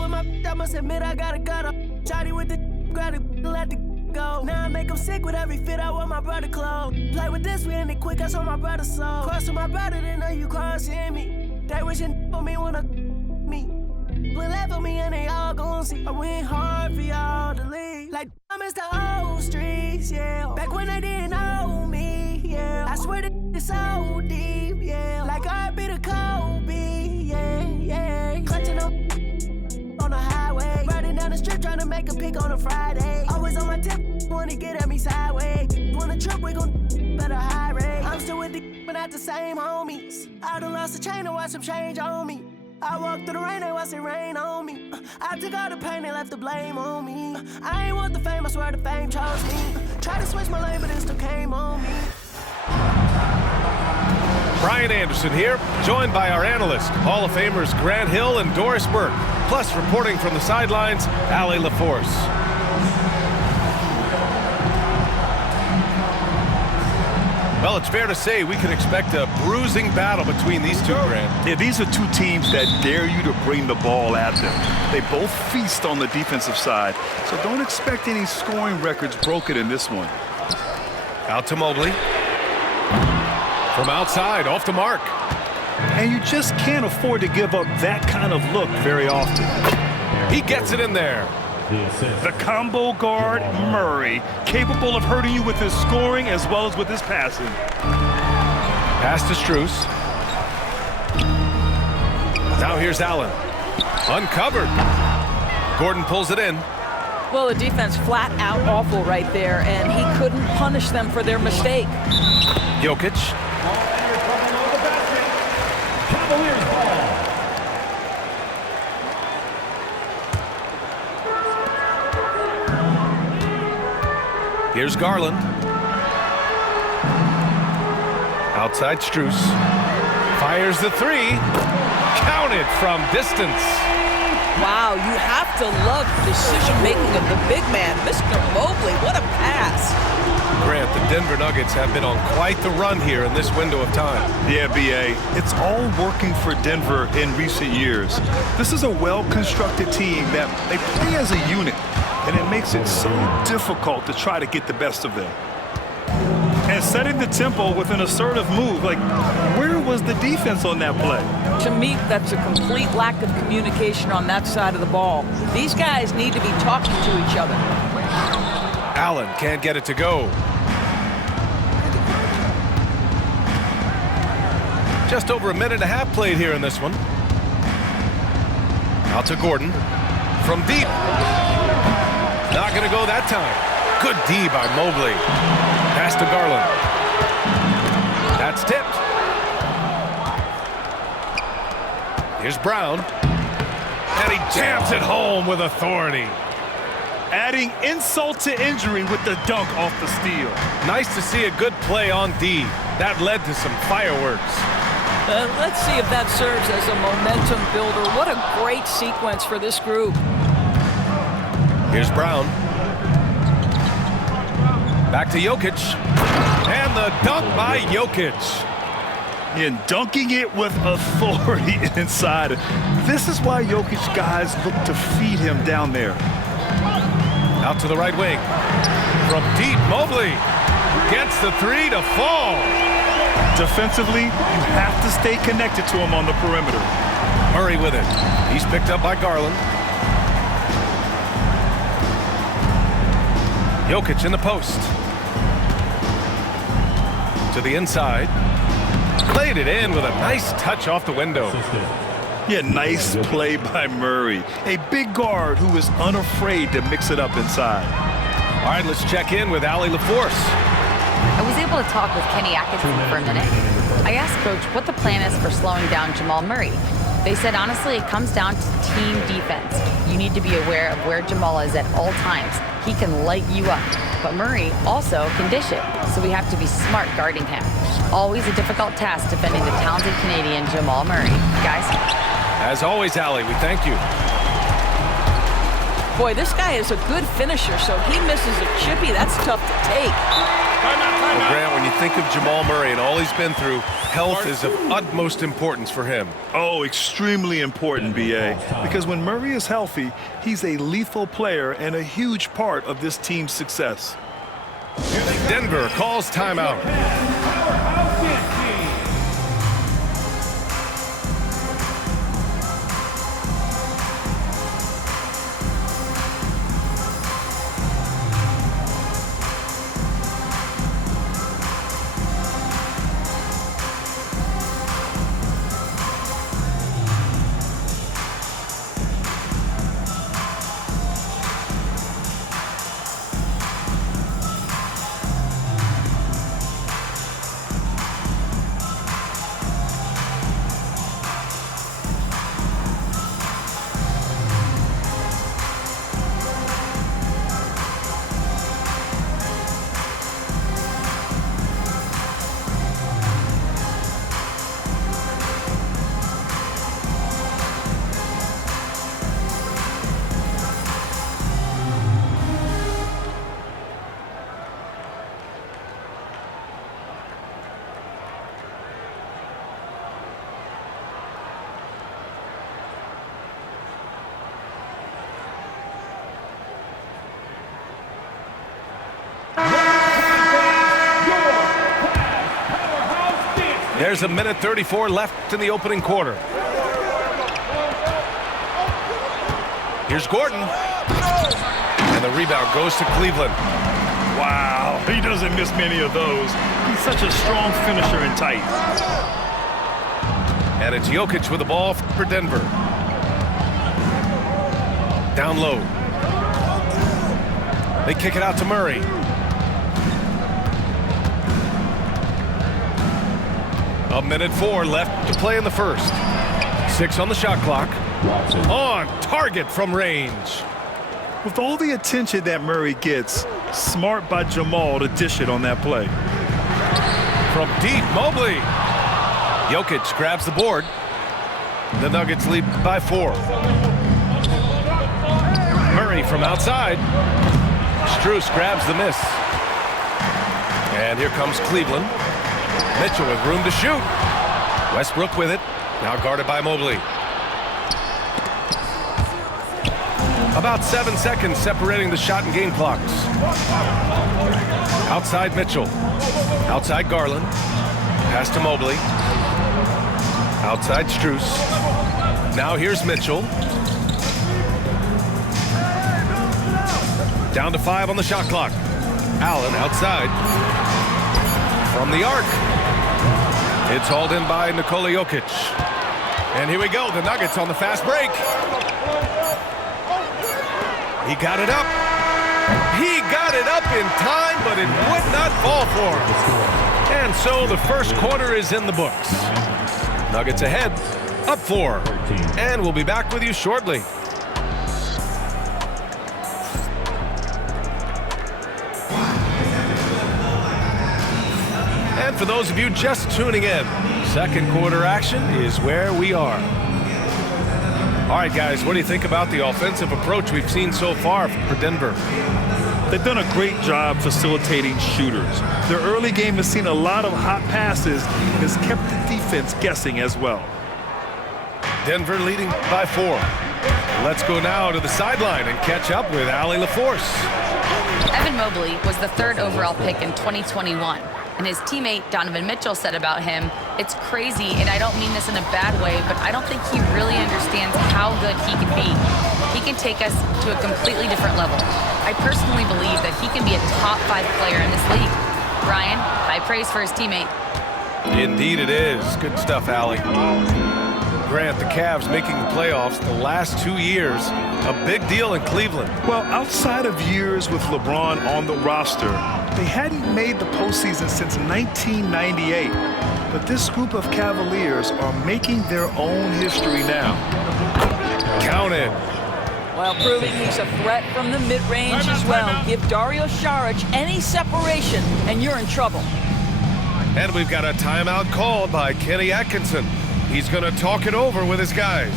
with my I must admit I gotta gutter. Shotty with the grab it, let the go. Now I make them sick with every fit I want my brother clothes. Play with this, we end it quick, I saw my brother soul. Cross with my brother, then know you crossing me. They wishing for me wanna me. Split left for me and they all gon' see. I went hard for y'all to leave. Like I'm Mr. Old Streets, yeah. Back when they didn't know me, yeah. I swear that it's so deep, yeah. Like I be the Kobe, yeah, yeah. Clutching up on the highway. Riding down the strip trying to make a pick on a Friday. Always on my tip, wanna get at me sideways. Want a trip, we gon' better high rate. I'm still with the but not the same homies. I done lost the chain and watch some change on me. I walked through the rain, they watched it rain on me. I took all the pain, they left the blame on me. I ain't want the fame, I swear the fame chose me. Tried to switch my lane, but it still came on me. Brian Anderson here, joined by our analyst, Hall of Famers Grant Hill and Doris Burke. Plus, reporting from the sidelines, Allie LaForce. Well, it's fair to say we can expect a bruising battle between these two, Grant. Yeah, these are two teams that dare you to bring the ball at them. They both feast on the defensive side, so don't expect any scoring records broken in this one. Out to Mobley. From outside, off the mark. And you just can't afford to give up that kind of look very often. He gets it in there. The combo guard, Murray, capable of hurting you with his scoring as well as with his passing. Pass to Strus. Now here's Allen. Uncovered. Gordon pulls it in. Well, the defense flat out awful right there, and he couldn't punish them for their mistake. Jokic. Here's Garland. Outside Strus. Fires the three. Counted from distance. Wow, you have to love the decision-making of the big man. Mr. Mobley, what a pass. Grant, the Denver Nuggets have been on quite the run here in this window of time. Yeah, B.A., it's all working for Denver in recent years. This is a well-constructed team that they play as a unit, and it makes it so difficult to try to get the best of them. And setting the tempo with an assertive move, like, where was the defense on that play? To me, that's a complete lack of communication on that side of the ball. These guys need to be talking to each other. Allen can't get it to go. Just over a minute and a half played here in this one. Out to Gordon. From deep. Not going to go that time. Good D by Mobley. Pass to Garland. That's tipped. Here's Brown. And he jams it home with authority. Adding insult to injury with the dunk off the steal. Nice to see a good play on D. That led to some fireworks. Let's see if that serves as a momentum builder. What a great sequence for this group. Here's Brown. Back to Jokic. And the dunk by Jokic. And dunking it with authority inside. This is why Jokic guys look to feed him down there. Out to the right wing. From deep, Mobley gets the three to fall. Defensively, you have to stay connected to him on the perimeter. Murray with it. He's picked up by Garland. Jokic in the post. To the inside. Played it in with a nice touch off the window. Yeah, nice play by Murray. A big guard who is unafraid to mix it up inside. All right, let's check in with Allie LaForce. I was able to talk with Kenny Atkinson for a minute. I asked Coach what the plan is for slowing down Jamal Murray. They said, honestly, it comes down to team defense. You need to be aware of where Jamal is at all times. He can light you up, but Murray also can dish it, so we have to be smart guarding him. Always a difficult task defending the talented Canadian Jamal Murray. Guys? As always, Allie, we thank you. Boy, this guy is a good finisher, so he misses a chippy. That's tough to take. Well, Grant, when you think of Jamal Murray and all he's been through, health is of utmost importance for him. Oh, extremely important, B.A., because when Murray is healthy, he's a lethal player and a huge part of this team's success. Denver calls timeout. There's a minute 34 left in the opening quarter. Here's Gordon. And the rebound goes to Cleveland. Wow, he doesn't miss many of those. He's such a strong finisher and tight. And it's Jokic with the ball for Denver. Down low. They kick it out to Murray. A minute 4 left to play in the first. 6 on the shot clock. On target from range. With all the attention that Murray gets, smart by Jamal to dish it on that play. From deep, Mobley. Jokic grabs the board. The Nuggets lead by 4. Murray from outside. Strus grabs the miss. And here comes Cleveland. Mitchell with room to shoot. Westbrook with it. Now guarded by Mobley. About 7 seconds separating the shot and game clocks. Outside Mitchell. Outside Garland. Pass to Mobley. Outside Strus. Now here's Mitchell. Down to 5 on the shot clock. Allen outside. From the arc. It's hauled in by Nikola Jokic. And here we go, the Nuggets on the fast break. He got it up. He got it up in time, but it would not fall for him. And so the first quarter is in the books. Nuggets ahead, up 4. And we'll be back with you shortly. And for those of you just tuning in, second quarter action is where we are. All right, guys, what do you think about the offensive approach we've seen so far for Denver? They've done a great job facilitating shooters. Their early game has seen a lot of hot passes and has kept the defense guessing as well. Denver leading by 4. Let's go now to the sideline and catch up with Allie LaForce. Evan Mobley was the 3rd overall pick in 2021. And his teammate Donovan Mitchell said about him, "It's crazy, and I don't mean this in a bad way, but I don't think he really understands how good he can be. He can take us to a completely different level. I personally believe that he can be a top 5 player in this league." Ryan, high praise for his teammate. Indeed it is. Good stuff, Allie. Grant, the Cavs making the playoffs the last 2 years. A big deal in Cleveland. Well, outside of years with LeBron on the roster, they hadn't made the postseason since 1998. But this group of Cavaliers are making their own history now. Counted. While proving he's a threat from the mid-range as well. Give Dario Saric any separation, and you're in trouble. And we've got a timeout called by Kenny Atkinson. He's going to talk it over with his guys.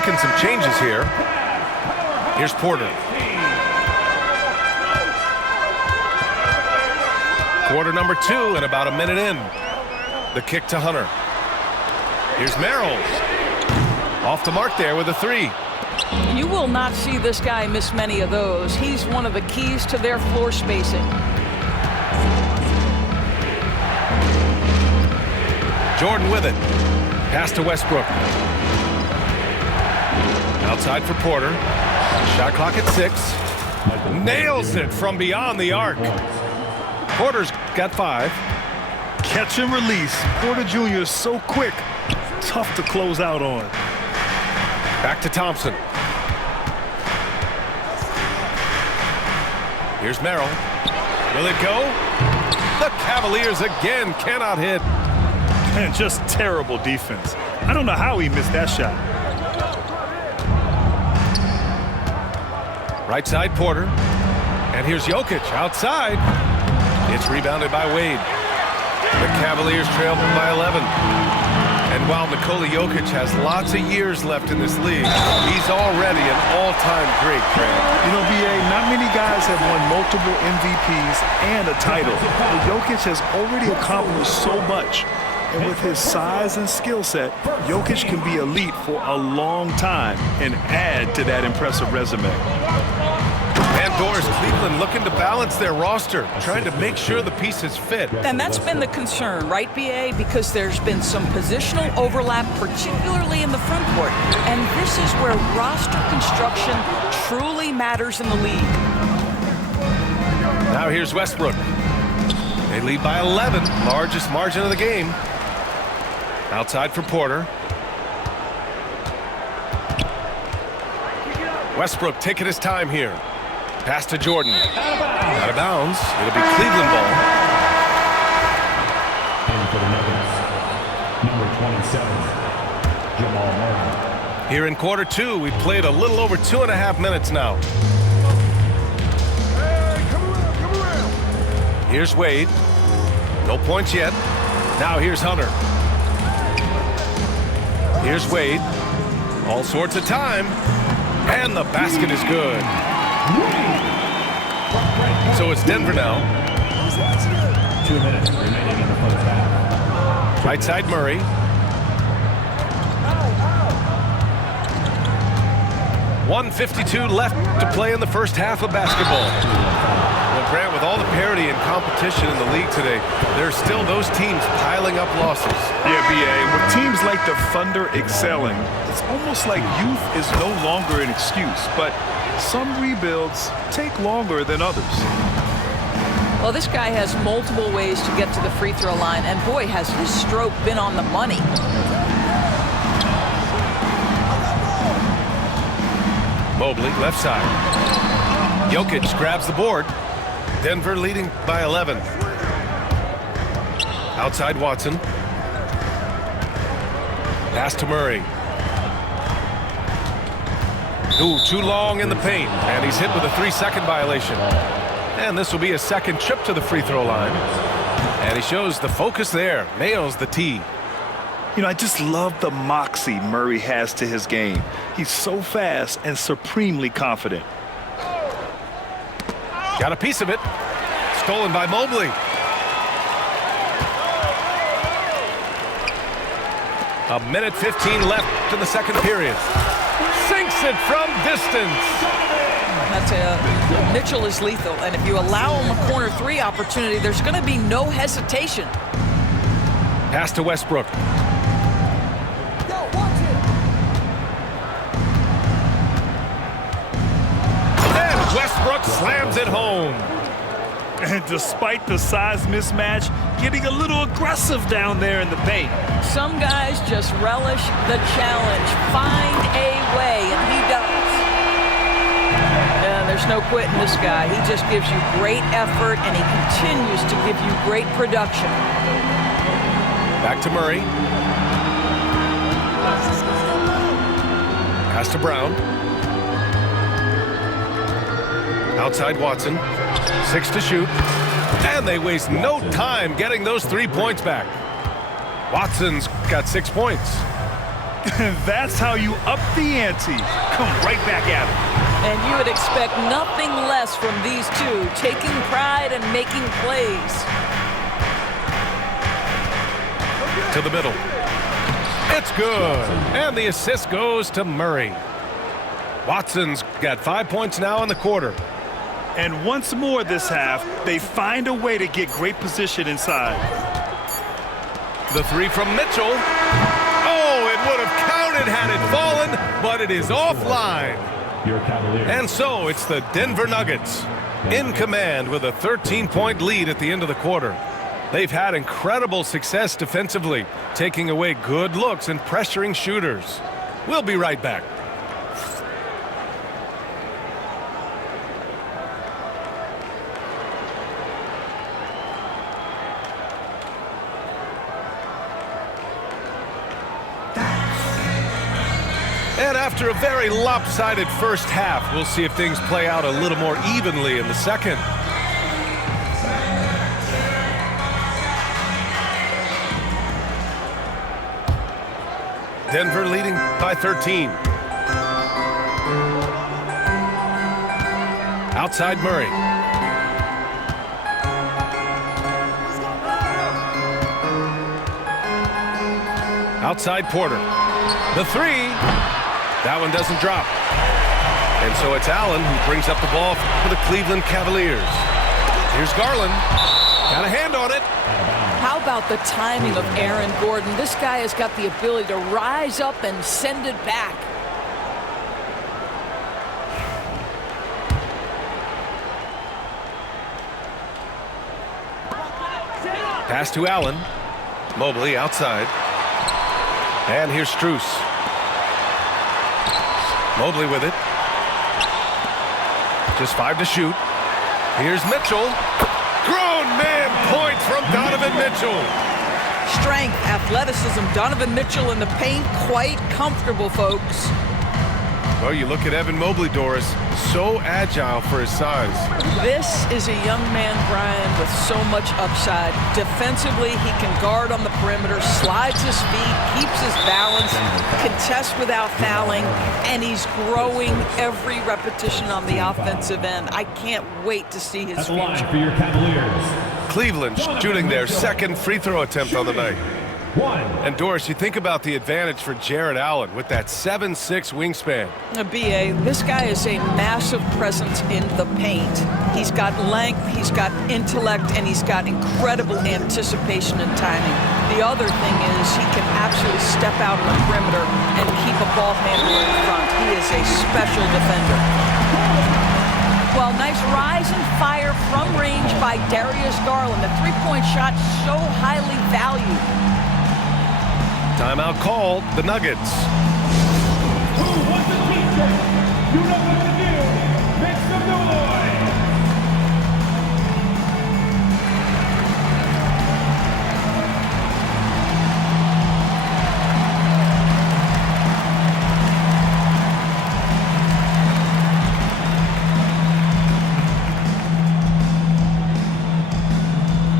making some changes here. Here's Porter. Quarter number 2 and about a minute in. The kick to Hunter. Here's Merrill. Off the mark there with a 3. You will not see this guy miss many of those. He's one of the keys to their floor spacing. Jordan with it. Pass to Westbrook. Outside for Porter. Shot clock at 6. Nails it from beyond the arc. Porter's got 5. Catch and release. Porter Jr. is so quick. Tough to close out on. Back to Thompson. Here's Merrill. Will it go? The Cavaliers again cannot hit. And just terrible defense. I don't know how he missed that shot. Right side Porter. And here's Jokic outside. It's rebounded by Wade. The Cavaliers trail by 11. And while Nikola Jokic has lots of years left in this league, he's already an all-time great, Craig. You know, BA, not many guys have won multiple MVPs and a title. But Jokic has already accomplished so much. And with his size and skill set, Jokic can be elite for a long time and add to that impressive resume. Pandora's Cleveland looking to balance their roster, trying to make sure the pieces fit. And that's been the concern, right, BA? Because there's been some positional overlap, particularly in the front court. And this is where roster construction truly matters in the league. Now here's Westbrook. They lead by 11, largest margin of the game. Outside for Porter. Westbrook taking his time here. Pass to Jordan. Out of bounds. It'll be Cleveland ball. And for the Nuggets, number 27, Jamal Murray. Here in quarter 2, we played a little over 2.5 minutes now. Hey, come around. Here's Wade. No points yet. Now here's Hunter. Here's Wade. All sorts of time. And the basket is good. So it's Denver now. 2 minutes remaining in the first half. Right side Murray. .152 left to play in the first half of basketball. Well, Grant, with all the parity and competition in the league today, there's still those teams piling up losses. Yeah, BA, with teams like the Thunder excelling, it's almost like youth is no longer an excuse, but some rebuilds take longer than others. Well, this guy has multiple ways to get to the free throw line, and boy, has his stroke been on the money. Mobley, left side. Jokic grabs the board. Denver leading by 11. Outside Watson. Pass to Murray. Ooh, too long in the paint, and he's hit with a 3-second violation. And this will be a second trip to the free throw line. And he shows the focus there, nails the tee. You know, I just love the moxie Murray has to his game. He's so fast and supremely confident. Got a piece of it. Stolen by Mobley. A minute 15 left in the second period. Sinks it from distance. Mitchell is lethal, and if you allow him a corner 3 opportunity, there's going to be no hesitation. Pass to Westbrook. And Westbrook slams it home. And despite the size mismatch, getting a little aggressive down there in the paint. Some guys just relish the challenge. Find a way, and he does. There's no quitting this guy. He just gives you great effort, and he continues to give you great production. Back to Murray. Pass to Brown. Outside Watson. 6 to shoot. And they waste no time getting those 3 points back. Watson's got 6 points. That's how you up the ante. Come right back at it. And you would expect nothing less from these two, taking pride and making plays. To the middle. It's good. And the assist goes to Murray. Watson's got 5 points now in the quarter. And once more this half, they find a way to get great position inside. The three from Mitchell. Oh, it would have counted had it fallen, but it is offline. And so it's the Denver Nuggets in command with a 13-point lead at the end of the quarter. They've had incredible success defensively, taking away good looks and pressuring shooters. We'll be right back. And after a very lopsided first half, we'll see if things play out a little more evenly in the second. Denver leading by 13. Outside Murray. Outside Porter. The three. That one doesn't drop. And so it's Allen who brings up the ball for the Cleveland Cavaliers. Here's Garland. Got a hand on it. How about the timing of Aaron Gordon? This guy has got the ability to rise up and send it back. Pass to Allen. Mobley outside. And here's Strus. Mobley with it. Just 5 to shoot. Here's Mitchell. Grown man point from Donovan Mitchell. Strength, athleticism, Donovan Mitchell in the paint, quite comfortable, folks. Well, you look at Evan Mobley, Doris, so agile for his size. This is a young man, Brian, with so much upside. Defensively, he can guard on the perimeter, slides his feet, keeps his balance, contests without fouling, and he's growing every repetition on the offensive end. I can't wait to see his That's the line future. for your Cavaliers. Cleveland shooting their second free throw attempt on the night. 1. And Doris, you think about the advantage for Jared Allen with that 7'6" wingspan. BA, this guy is a massive presence in the paint. He's got length, he's got intellect, and he's got incredible anticipation and timing. The other thing is he can absolutely step out on the perimeter and keep a ball handler in front. He is a special defender. Well, nice rise and fire from range by Darius Garland. The three-point shot so highly valued. Timeout called, the Nuggets. Who wants a t-shirt? You know what to do. Make some noise.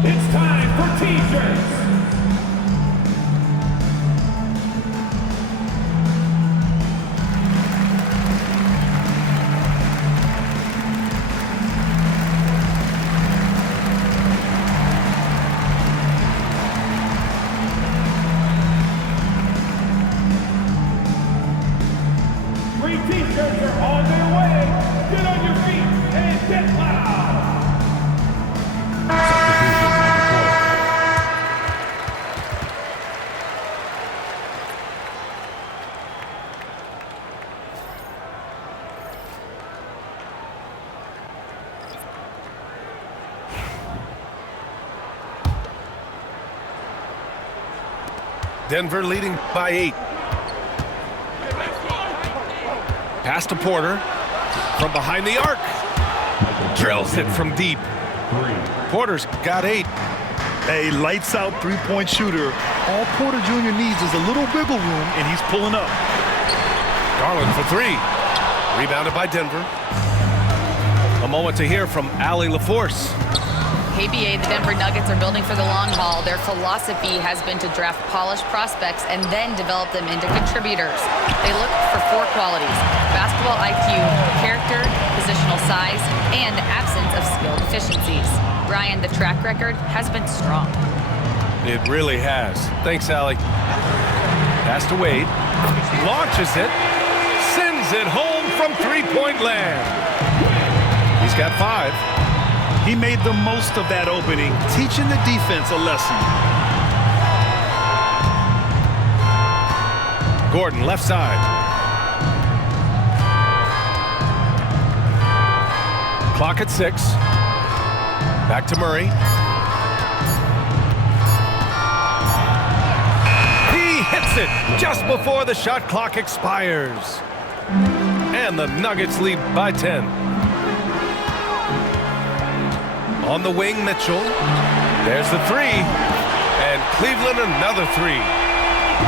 It's time for t-shirts. Free t-shirts are on their way. Get on your feet and get loud. Denver leading by 8. Pass to Porter from behind the arc. Drills it from deep. Porter's got 8. A lights-out three-point shooter. All Porter Jr. needs is a little wiggle room, and he's pulling up. Garland for 3. Rebounded by Denver. A moment to hear from Allie LaForce. KBA, the Denver Nuggets are building for the long haul. Their philosophy has been to draft polished prospects and then develop them into contributors. They look for 4 qualities: basketball IQ, character, positional size, and absence of skill deficiencies. Brian, the track record has been strong. It really has. Thanks, Allie. Pass to Wade. Launches it. Sends it home from three-point land. He's got 5. He made the most of that opening, teaching the defense a lesson. Gordon, left side. Clock at 6. Back to Murray. He hits it just before the shot clock expires. And the Nuggets lead by 10. On the wing, Mitchell. There's the 3. And Cleveland another 3.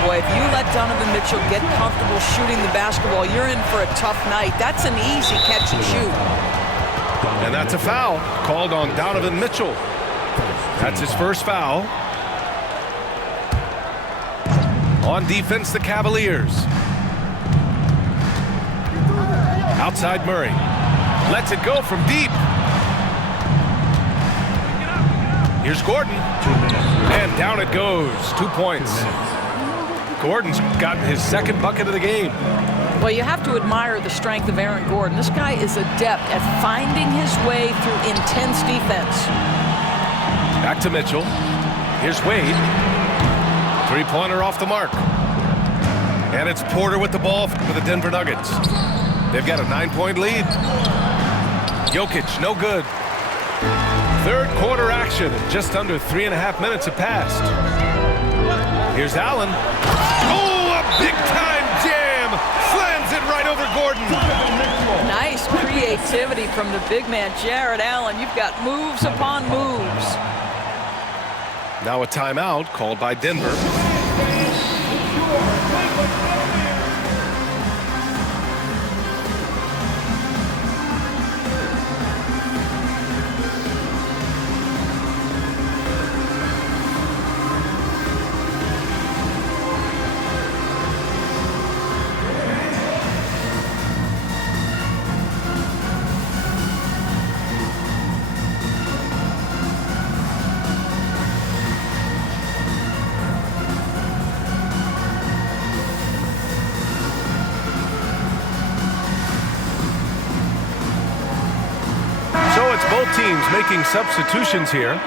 Boy, if you let Donovan Mitchell get comfortable shooting the basketball, you're in for a tough night. That's an easy catch and shoot. And that's a foul called on Donovan Mitchell. That's his first foul. On defense, the Cavaliers. Outside Murray. Lets it go from deep. Here's Gordon. And down it goes. 2 points. Gordon's gotten his second bucket of the game. Well, you have to admire the strength of Aaron Gordon. This guy is adept at finding his way through intense defense. Back to Mitchell. Here's Wade. 3-pointer off the mark. And it's Porter with the ball for the Denver Nuggets. They've got a 9-point lead. Jokic, no good. Third quarter action. Just under 3.5 minutes have passed. Here's Allen. Oh, a big-time jam. Slams it right over Gordon. Nice creativity from the big man, Jared Allen. You've got moves upon moves. Now a timeout called by Denver. Both teams making substitutions here.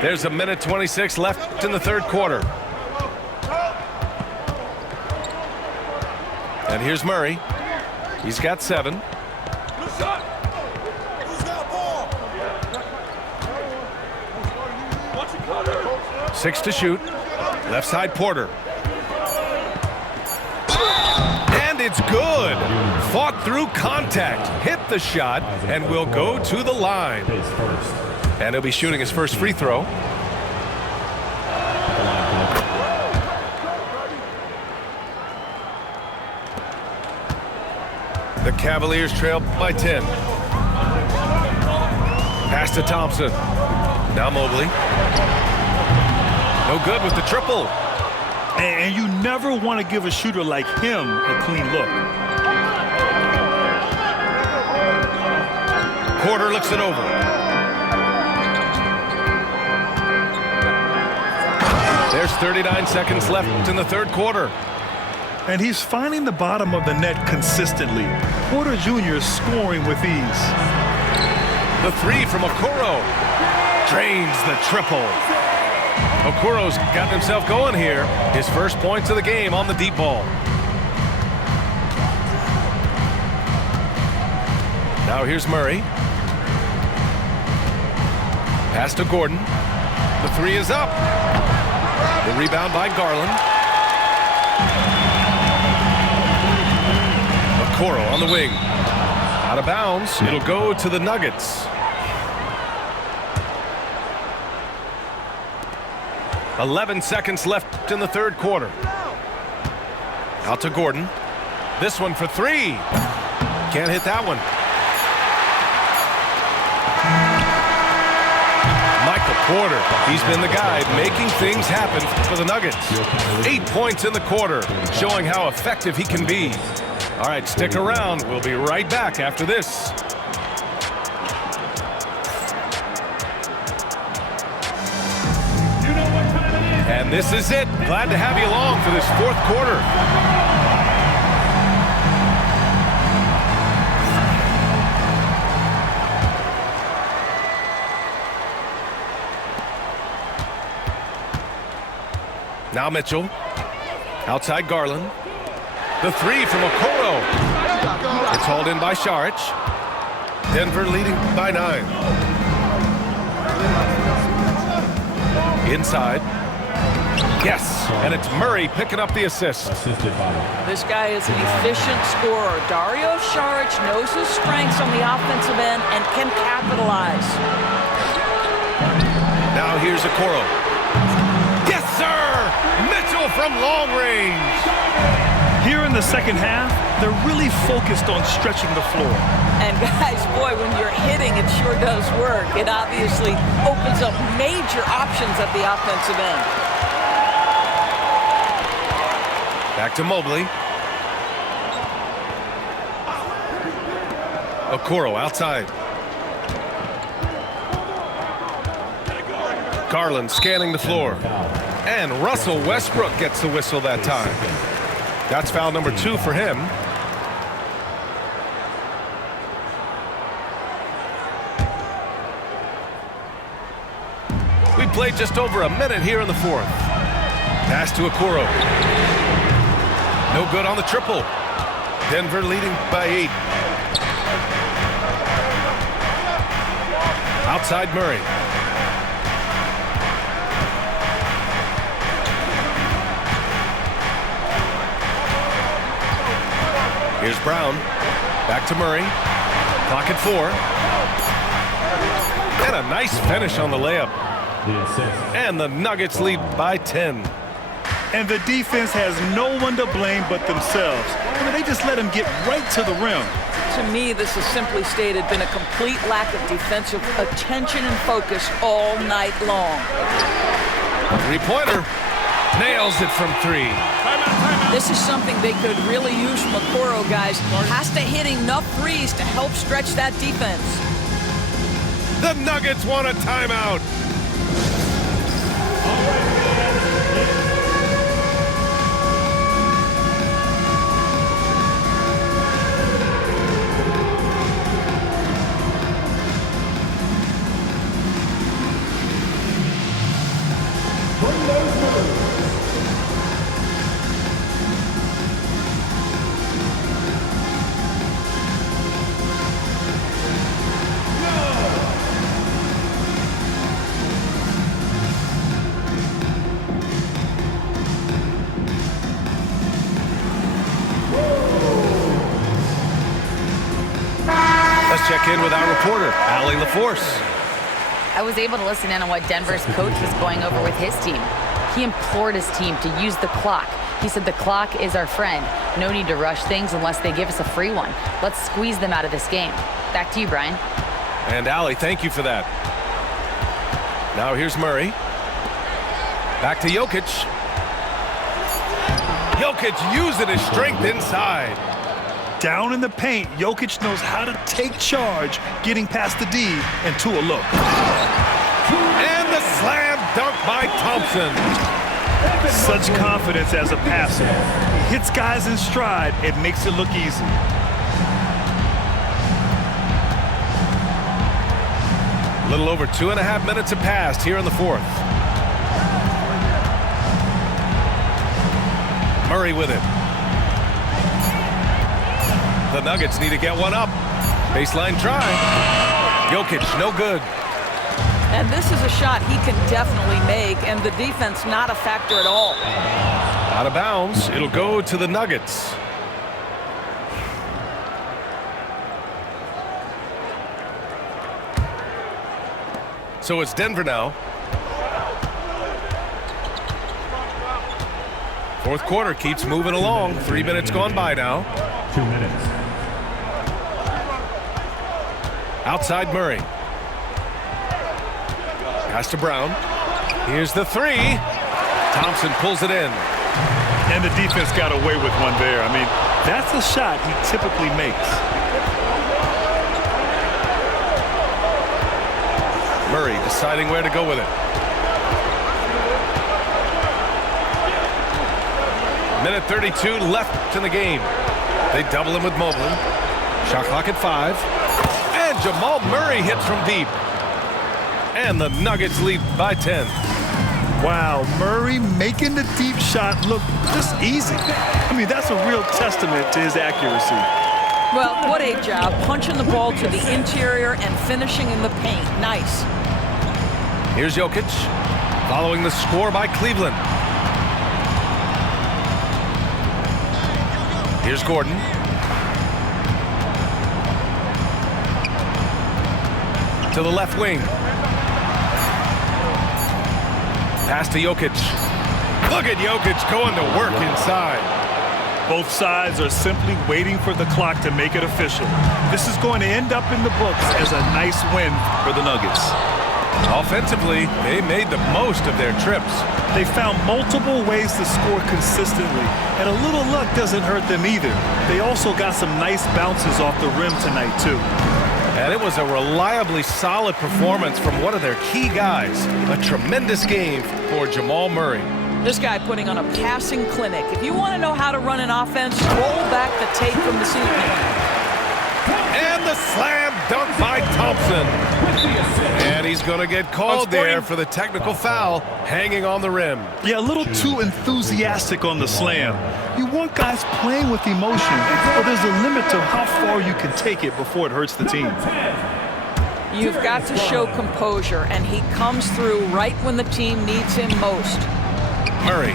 There's 1:26 left in the third quarter. And here's Murray. He's got 7. 6 to shoot. Left side, Porter. And it's good. Fought through contact, hit the shot, and will go to the line. And he'll be shooting his first free throw. The Cavaliers trail by 10. Pass to Thompson. Now Mobley. No good with the triple. And you never want to give a shooter like him a clean look. Porter looks it over. There's 39 seconds left in the third quarter. And he's finding the bottom of the net consistently. Porter Jr. is scoring with ease. The 3 from Okoro. Drains the triple. Okoro's gotten himself going here. His first points of the game on the deep ball. Now here's Murray. Pass to Gordon. The 3 is up. The rebound by Garland. Okoro on the wing. Out of bounds. It'll go to the Nuggets. 11 seconds left in the third quarter. Out to Gordon. This one for 3. Can't hit that one. Michael Porter. He's been the guy making things happen for the Nuggets. 8 points in the quarter, showing how effective he can be. All right, stick around. We'll be right back after this. And this is it. Glad to have you along for this fourth quarter. Now Mitchell. Outside Garland. The three from Okoro. It's hauled in by Saric. Denver leading by 9. Inside. Yes, and it's Murray picking up the assist. This guy is an efficient scorer. Dario Saric knows his strengths on the offensive end and can capitalize. Now here's Okoro. Yes, sir! Mitchell from long range. Here in the second half, they're really focused on stretching the floor. And guys, boy, when you're hitting, it sure does work. It obviously opens up major options at the offensive end. Back to Mobley. Okoro outside. Garland scanning the floor. And Russell Westbrook gets the whistle that time. That's foul number 2 for him. We played just over a minute here in the fourth. Pass to Okoro. No good on the triple. Denver leading by 8. Outside Murray. Here's Brown. Back to Murray. Clock at 4. And a nice finish on the layup. And the Nuggets lead by 10. And the defense has no one to blame but themselves. I mean, they just let him get right to the rim. To me, this has simply stated been a complete lack of defensive attention and focus all night long. Three-pointer. Nails it from 3. This is something they could really use from Okoro, guys. Has to hit enough threes to help stretch that defense. The Nuggets want a timeout. Check in with our reporter, Allie LaForce. I was able to listen in on what Denver's coach was going over with his team. He implored his team to use the clock. He said the clock is our friend. No need to rush things unless they give us a free one. Let's squeeze them out of this game. Back to you, Brian. And Allie, thank you for that. Now here's Murray. Back to Jokic. Jokic using his strength inside. Down in the paint, Jokic knows how to take charge, getting past the D and to a look. And the slam dunk by Thompson. Such confidence as a passer. He hits guys in stride. It makes it look easy. A little over 2.5 minutes have passed here in the fourth. Murray with it. The Nuggets need to get one up. Baseline try. Jokic, no good. And this is a shot he can definitely make, and the defense not a factor at all. Out of bounds. It'll go to the Nuggets. So it's Denver now. Fourth quarter keeps moving along. 3 minutes gone by now. 2 minutes. Outside Murray. Pass to Brown. Here's the three. Thompson pulls it in. And the defense got away with one there. I mean, that's a shot he typically makes. Murray deciding where to go with it. Minute 32 left in the game. They double him with Mobley. Shot clock at 5. And Jamal Murray hits from deep. And the Nuggets lead by 10. Wow, Murray making the deep shot look just easy. I mean, that's a real testament to his accuracy. Well, what a job. Punching the ball to the interior and finishing in the paint. Nice. Here's Jokic, following the score by Cleveland. Here's Gordon. To the left wing. Pass to Jokic. Look at Jokic going to work inside. Both sides are simply waiting for the clock to make it official. This is going to end up in the books as a nice win for the Nuggets. Offensively, they made the most of their trips. They found multiple ways to score consistently, and a little luck doesn't hurt them either. They also got some nice bounces off the rim tonight, too. And it was a reliably solid performance from one of their key guys. A tremendous game for Jamal Murray. This guy putting on a passing clinic. If you want to know how to run an offense, roll back the tape from this evening. And the slam dunk by Thompson. And he's going to get called there for the technical foul, hanging on the rim. Yeah, a little too enthusiastic on the slam. You want guys playing with emotion, but there's a limit to how far you can take it before it hurts the team. You've got to show composure, and he comes through right when the team needs him most. Murray.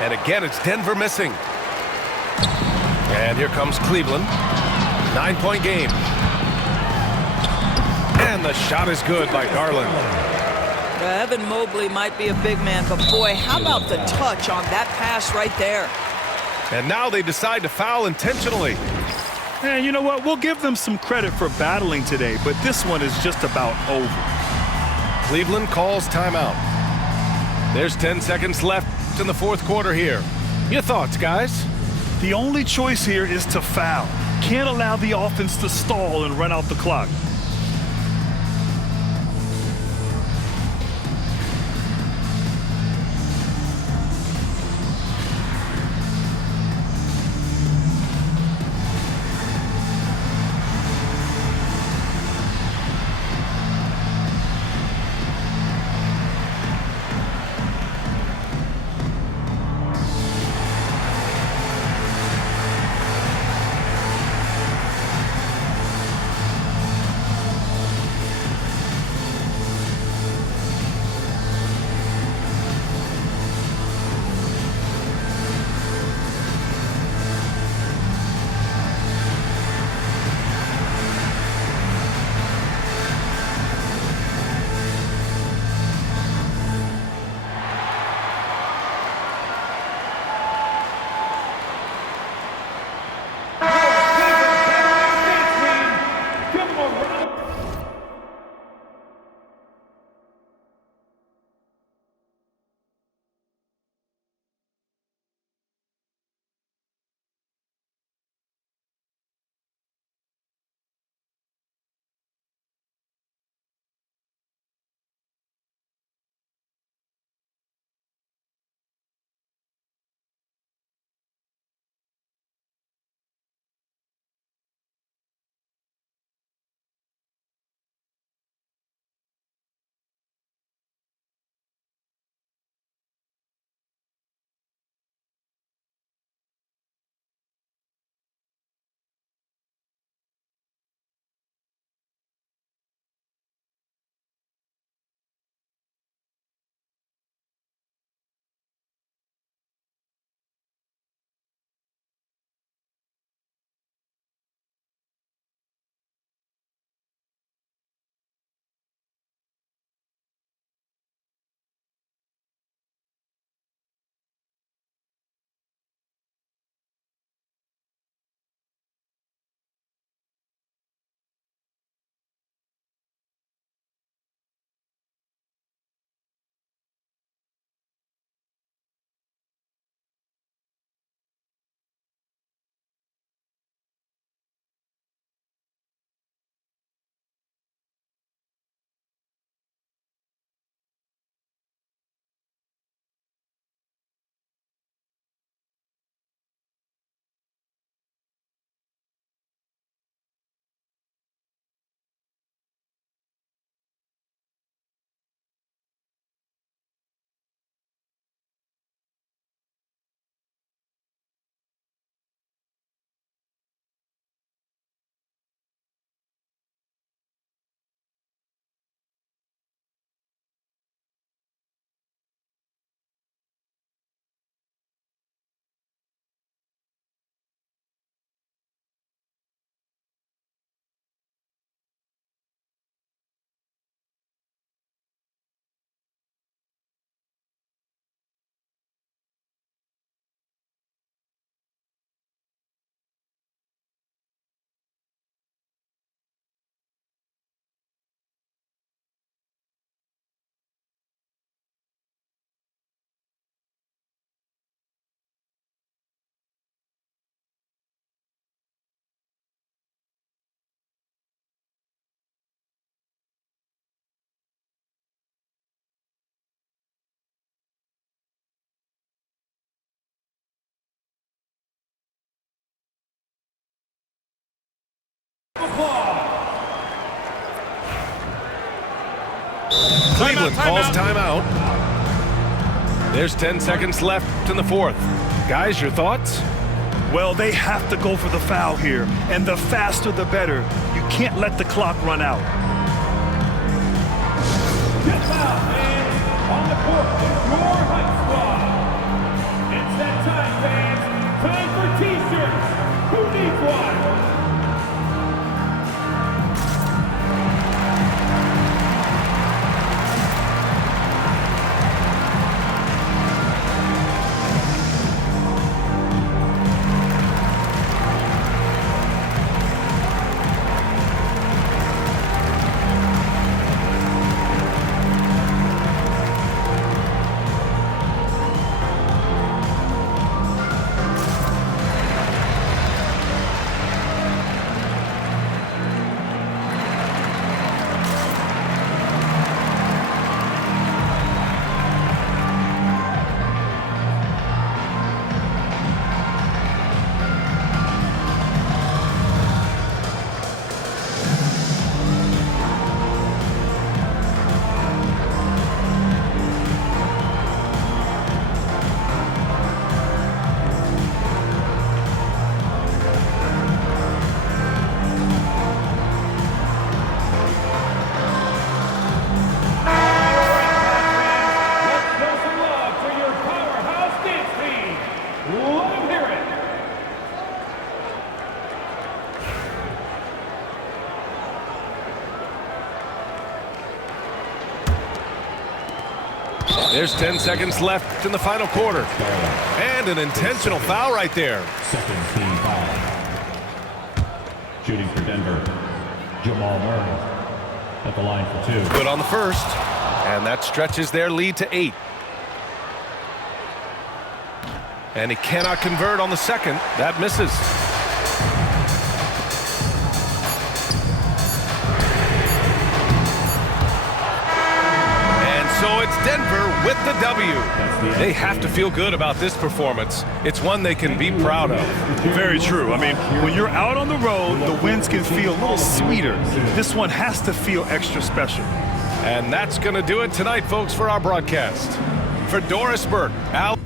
And again, it's Denver missing. And here comes Cleveland. 9-point game. And the shot is good by Garland. Evan Mobley might be a big man, but boy, how about the touch on that pass right there? And now they decide to foul intentionally. And you know what? We'll give them some credit for battling today, but this one is just about over. Cleveland calls timeout. There's 10 seconds left in the fourth quarter here. Your thoughts, guys? The only choice here is to foul. Can't allow the offense to stall and run out the clock. Cleveland calls timeout. There's 10 seconds left in the fourth. Guys, your thoughts? Well, they have to go for the foul here, and the faster the better. You can't let the clock run out. Get foul, fans. On the court is your hype squad. It's that time, fans. Time for T-shirts. Who needs one? There's 10 seconds left in the final quarter. And an intentional foul right there. Second team foul. Shooting for Denver, Jamal Murray at the line for two. Good on the first. And that stretches their lead to 8. And he cannot convert on the second. That misses. So it's Denver with the W. They have to feel good about this performance. It's one they can be proud of. Very true. I mean, when you're out on the road, the wins can feel a little sweeter. This one has to feel extra special. And that's going to do it tonight, folks, for our broadcast. For Doris Burke, Al.